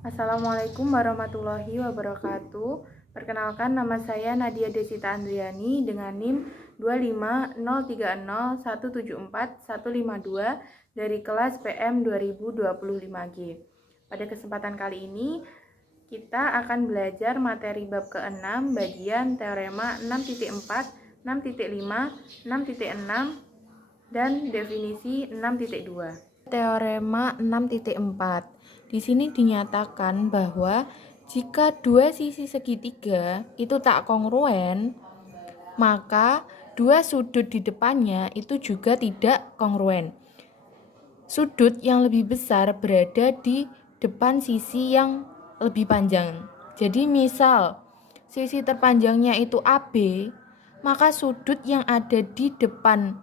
Assalamualaikum warahmatullahi wabarakatuh. Perkenalkan, nama saya Nadia Desita Andriani dengan NIM 25030174152 dari kelas PM 2025G. Pada kesempatan kali ini, kita akan belajar materi bab ke-6 bagian teorema 6.4, 6.5, 6.6, dan definisi 6.2. Teorema 6.4. Di sini dinyatakan bahwa jika dua sisi segitiga itu tak kongruen, maka dua sudut di depannya itu juga tidak kongruen. Sudut yang lebih besar berada di depan sisi yang lebih panjang. Jadi misal sisi terpanjangnya itu AB, maka sudut yang ada di depan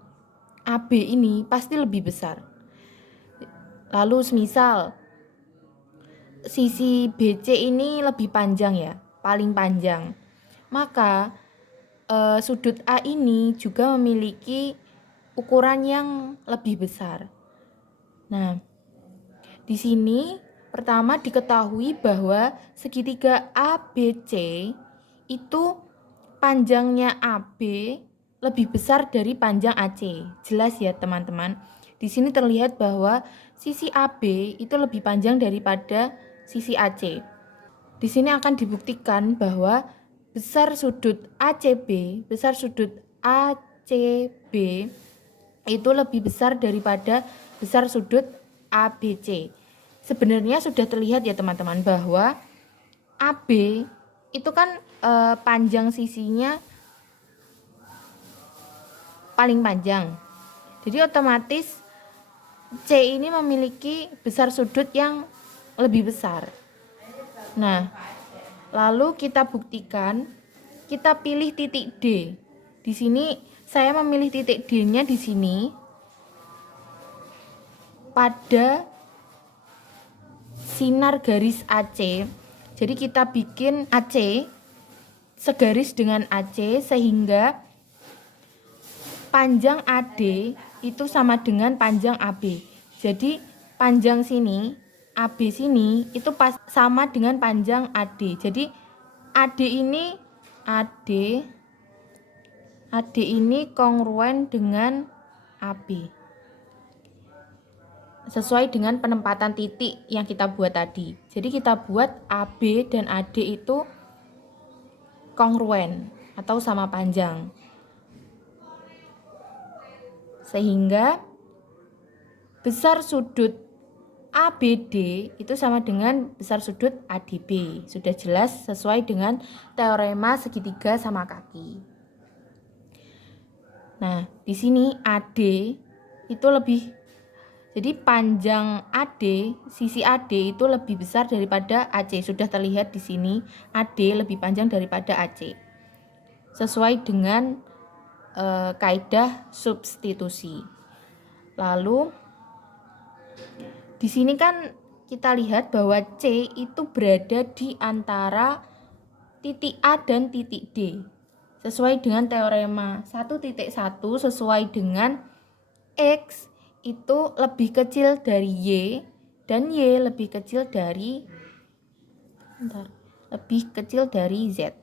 AB ini pasti lebih besar. Lalu semisal sisi BC ini lebih panjang ya, paling panjang, maka sudut A ini juga memiliki ukuran yang lebih besar. Nah, di sini pertama diketahui bahwa segitiga ABC itu panjangnya AB lebih besar dari panjang AC. Jelas ya teman-teman. Di sini terlihat bahwa sisi AB itu lebih panjang daripada sisi AC. Di sini akan dibuktikan bahwa besar sudut ACB itu lebih besar daripada besar sudut ABC. Sebenarnya sudah terlihat ya teman-teman bahwa AB itu kan panjang sisinya paling panjang. Jadi otomatis C ini memiliki besar sudut yang lebih besar. Nah, lalu kita buktikan, kita pilih titik D. Di sini saya memilih titik D-nya di sini pada sinar garis AC. Jadi kita bikin AC segaris dengan AC sehingga panjang AD itu sama dengan panjang AB. Jadi panjang sini, AB sini itu sama dengan panjang AD. Jadi AD ini kongruen dengan AB. Sesuai dengan penempatan titik yang kita buat tadi. Jadi kita buat AB dan AD itu kongruen atau sama panjang. Sehingga besar sudut ABD itu sama dengan besar sudut ADB. Sudah jelas sesuai dengan teorema segitiga sama kaki. Nah, di sini AD itu lebih, jadi panjang AD, sisi AD itu lebih besar daripada AC. Sudah terlihat di sini AD lebih panjang daripada AC. Sesuai dengan kaidah substitusi. Lalu di sini kan kita lihat bahwa C itu berada di antara titik A dan titik D. Sesuai dengan teorema 1.1 sesuai dengan X itu lebih kecil dari Y dan Y lebih kecil dari Z.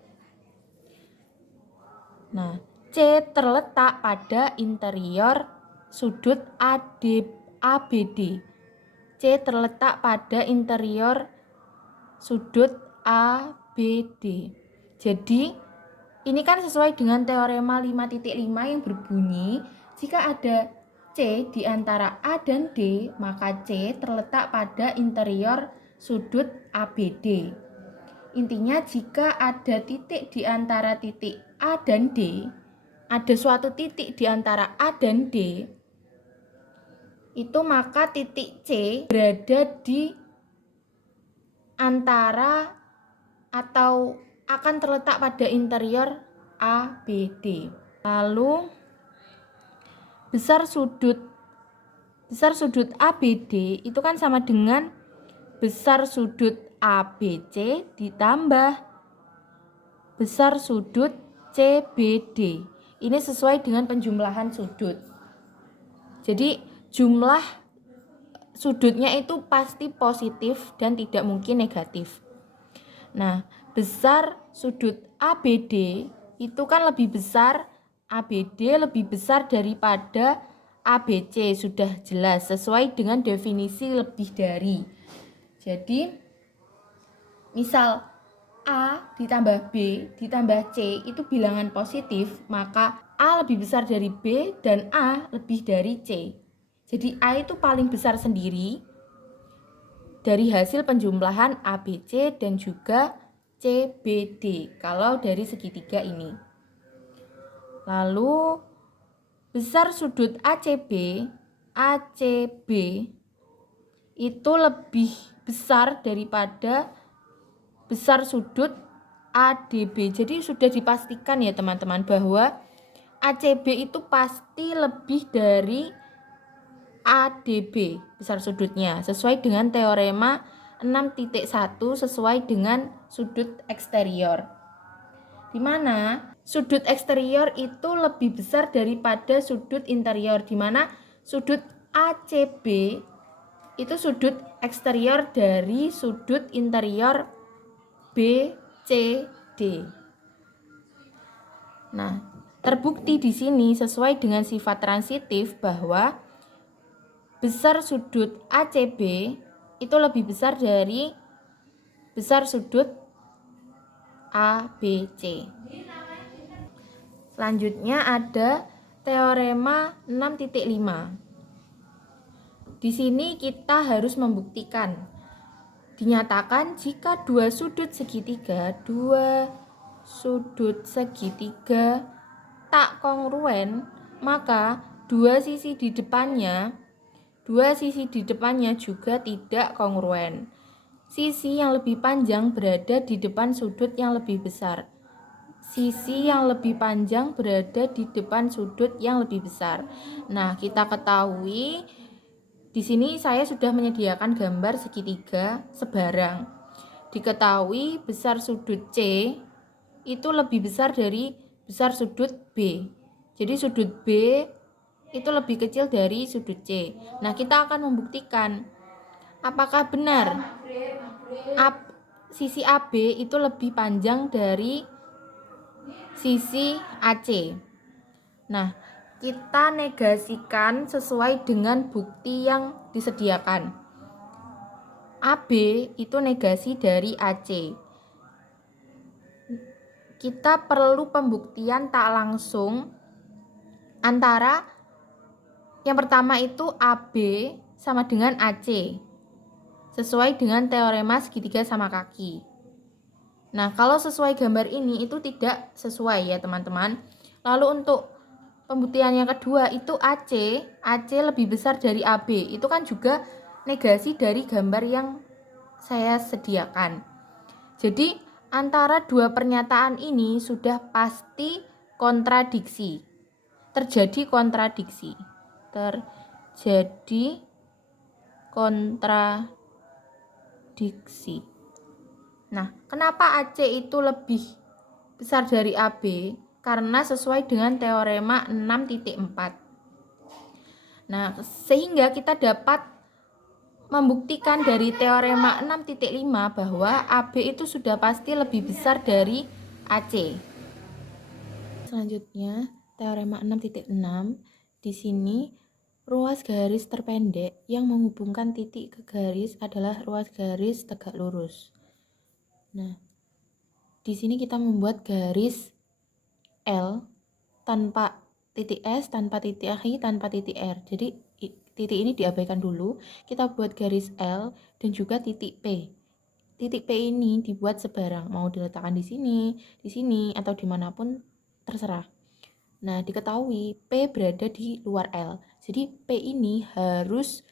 Nah, C terletak pada interior sudut ABD. C terletak pada interior sudut ABD. Jadi, ini kan sesuai dengan teorema 5.5 yang berbunyi, jika ada C di antara A dan D, maka C terletak pada interior sudut ABD. Intinya jika ada titik di antara titik A dan D, ada suatu titik di antara A dan D, itu maka titik C berada di antara atau akan terletak pada interior ABD. Lalu besar sudut ABD itu kan sama dengan besar sudut ABC ditambah besar sudut CBD. Ini sesuai dengan penjumlahan sudut. Jadi jumlah sudutnya itu pasti positif dan tidak mungkin negatif. Nah, besar sudut ABD itu kan lebih besar, ABD lebih besar daripada ABC, sudah jelas sesuai dengan definisi lebih dari. Jadi, misal A ditambah B ditambah C itu bilangan positif, maka A lebih besar dari B dan A lebih dari C. Jadi A itu paling besar sendiri dari hasil penjumlahan ABC dan juga CBD kalau dari segitiga ini. Lalu besar sudut ACB itu lebih besar daripada besar sudut ADB. Jadi sudah dipastikan ya teman-teman bahwa ACB itu pasti lebih dari ADB besar sudutnya sesuai dengan teorema 6.1 sesuai dengan sudut eksterior, di mana sudut eksterior itu lebih besar daripada sudut interior, di mana sudut ACB itu sudut eksterior dari sudut interior BCD. Nah, terbukti di sini sesuai dengan sifat transitif bahwa besar sudut ACB itu lebih besar dari besar sudut ABC. Selanjutnya ada teorema 6.5. Di sini kita harus membuktikan. Dinyatakan jika dua sudut segitiga tak kongruen, maka dua sisi di depannya juga tidak kongruen. Sisi yang lebih panjang berada di depan sudut yang lebih besar. Sisi yang lebih panjang berada di depan sudut yang lebih besar. Nah, kita ketahui di sini saya sudah menyediakan gambar segitiga sebarang. Diketahui besar sudut C itu lebih besar dari besar sudut B. Jadi sudut B itu lebih kecil dari sudut C. Nah, kita akan membuktikan apakah benar sisi AB itu lebih panjang dari sisi AC. Nah, kita negasikan sesuai dengan bukti yang disediakan. AB itu negasi dari AC. Kita perlu pembuktian tak langsung antara yang pertama itu AB sama dengan AC sesuai dengan teorema segitiga sama kaki. Nah, kalau sesuai gambar ini itu tidak sesuai ya teman-teman. Lalu untuk pembuktian yang kedua itu AC lebih besar dari AB. Itu kan juga negasi dari gambar yang saya sediakan. Jadi antara dua pernyataan ini sudah pasti kontradiksi. Terjadi kontradiksi. Nah, kenapa AC itu lebih besar dari AB? Karena sesuai dengan teorema 6.4. Nah, sehingga kita dapat membuktikan dari teorema 6.5 bahwa AB itu sudah pasti lebih besar dari AC. Selanjutnya, teorema 6.6. Di sini ruas garis terpendek yang menghubungkan titik ke garis adalah ruas garis tegak lurus. Nah, di sini kita membuat garis L tanpa titik S, tanpa titik I, tanpa titik R. Jadi titik ini diabaikan dulu. Kita buat garis L dan juga titik P. Titik P ini dibuat sebarang, mau diletakkan di sini, atau dimanapun terserah. Nah, diketahui P berada di luar L. Jadi P ini harus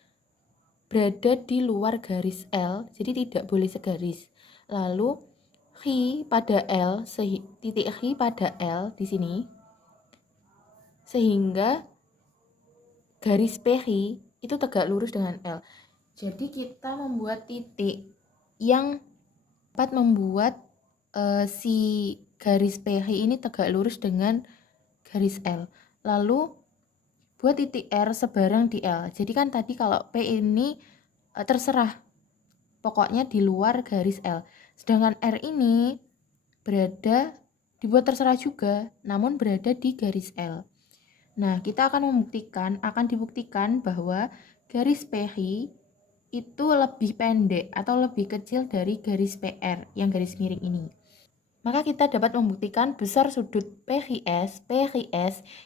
berada di luar garis L, jadi tidak boleh segaris. Lalu titik H pada L di sini, sehingga garis PH itu tegak lurus dengan L. Jadi kita membuat titik yang dapat membuat si garis PH ini tegak lurus dengan garis L. Lalu buat titik R sebarang di L. Jadi kan tadi kalau P ini terserah, pokoknya di luar garis L. Sedangkan R ini dibuat terserah juga, namun berada di garis L. Nah, kita akan dibuktikan bahwa garis PI itu lebih pendek atau lebih kecil dari garis PR yang garis miring ini. Maka kita dapat membuktikan besar sudut PQS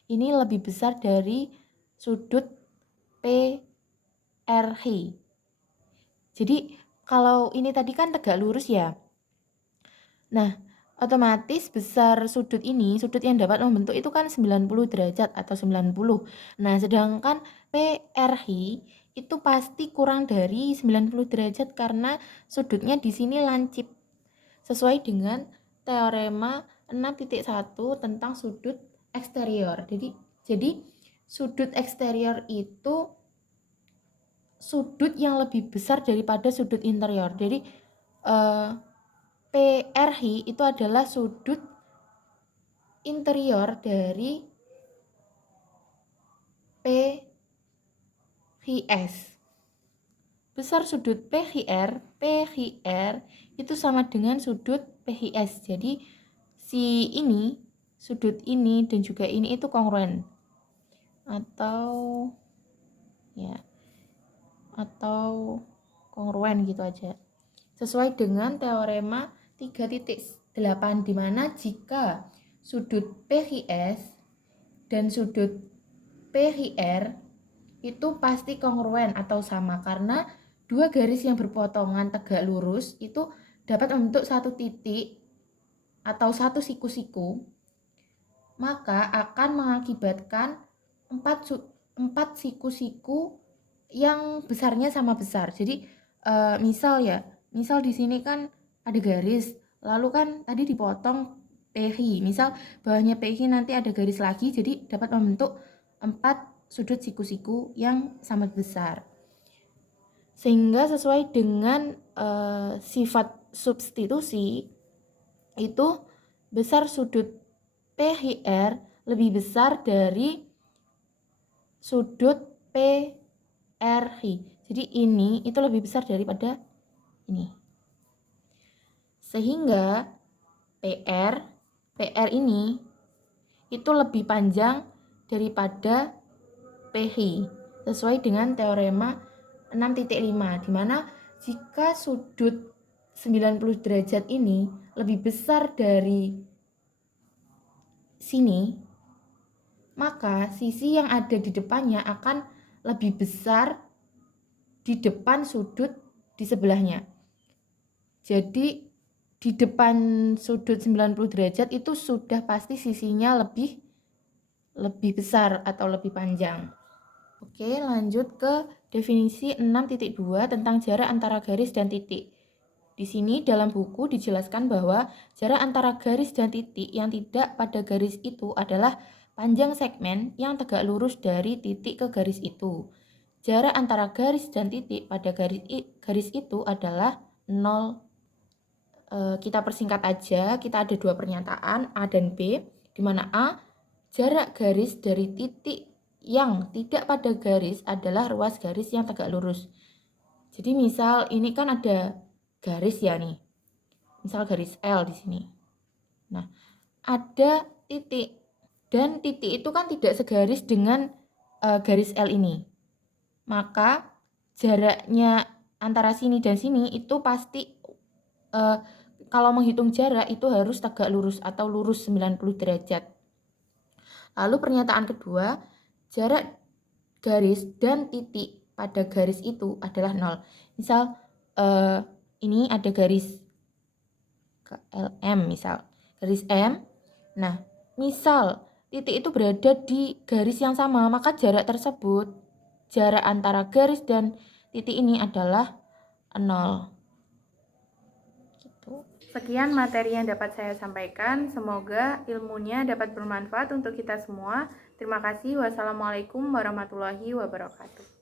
ini lebih besar dari sudut PRQ. Jadi kalau ini tadi kan tegak lurus ya. Nah, otomatis besar sudut yang dapat membentuk itu kan 90 derajat atau 90. Nah, sedangkan PRQ itu pasti kurang dari 90 derajat karena sudutnya di sini lancip. Sesuai dengan teorema 6.1 tentang sudut eksterior. Jadi sudut eksterior itu sudut yang lebih besar daripada sudut interior. Jadi PRQ itu adalah sudut interior dari PQS. Besar sudut PQR itu sama dengan sudut PQS. Jadi sudut ini dan juga ini itu kongruen. Atau kongruen gitu aja. Sesuai dengan teorema 3.8 di mana jika sudut PQS dan sudut PQR itu pasti kongruen atau sama karena dua garis yang berpotongan tegak lurus itu dapat membentuk satu titik atau satu siku-siku, maka akan mengakibatkan empat siku-siku yang besarnya sama besar. Jadi misal di sini kan ada garis, lalu kan tadi dipotong PQ, misal bawahnya PQ nanti ada garis lagi, jadi dapat membentuk 4 sudut siku-siku yang sama besar. Sehingga sesuai dengan sifat substitusi itu besar sudut PQR lebih besar dari sudut PRQ. Jadi ini itu lebih besar daripada ini. Sehingga PR ini itu lebih panjang daripada PQ sesuai dengan teorema 6.5 di mana jika sudut 90 derajat ini lebih besar dari sini, maka sisi yang ada di depannya akan lebih besar di depan sudut di sebelahnya. Jadi di depan sudut 90 derajat itu sudah pasti sisinya lebih besar atau lebih panjang. Oke, lanjut ke definisi 6.2 tentang jarak antara garis dan titik. Di sini dalam buku dijelaskan bahwa jarak antara garis dan titik yang tidak pada garis itu adalah panjang segmen yang tegak lurus dari titik ke garis itu. Jarak antara garis dan titik pada garis itu adalah 0. Kita persingkat aja, kita ada dua pernyataan A dan B, di mana A, jarak garis dari titik yang tidak pada garis adalah ruas garis yang tegak lurus. Jadi misal ini kan ada garis ya nih, misal garis L di sini. Nah, ada titik dan titik itu kan tidak segaris dengan garis L ini. Maka jaraknya antara sini dan sini itu pasti kalau menghitung jarak itu harus tegak lurus atau lurus 90 derajat. Lalu pernyataan kedua, jarak garis dan titik pada garis itu adalah 0. Misal ini ada garis LM, misal garis M. Nah, misal titik itu berada di garis yang sama, maka jarak antara garis dan titik ini adalah 0. Sekian materi yang dapat saya sampaikan. Semoga ilmunya dapat bermanfaat untuk kita semua. Terima kasih. Wassalamualaikum warahmatullahi wabarakatuh.